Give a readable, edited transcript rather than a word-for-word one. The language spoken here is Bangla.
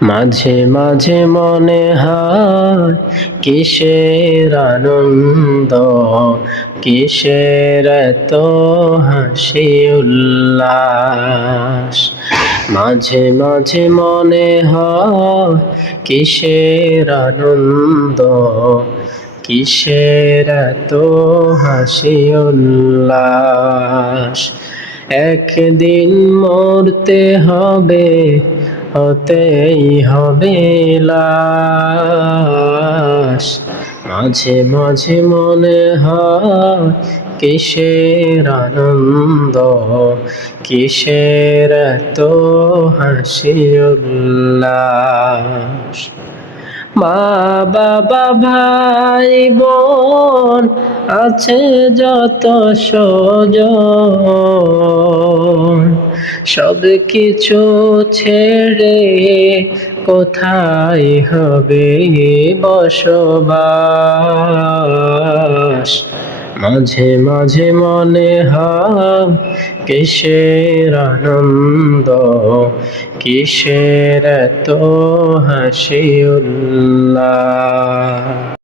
মাঝে মাঝে মনে হয় কিসের আনন্দ, কিসের এত হাসি উল্লাস। মাঝে মাঝে মনে হয় কিসের আনন্দ, কিসের এত হাসি উল্লাস। একদিন মরতে হবে, হতেই হবে লাশ। মাঝে মাঝে মনে হয় কিসের আনন্দ, কিসের এত হাসি উল্লাস। মা বাবা ভাই বোন আছে যত স্বজন, সব কিছু ছেড়ে কোথায় হবে বসবাস। মাঝে মাঝে মনে হয় কিসের আনন্দ, কিসের এত হাসি উল্লাস।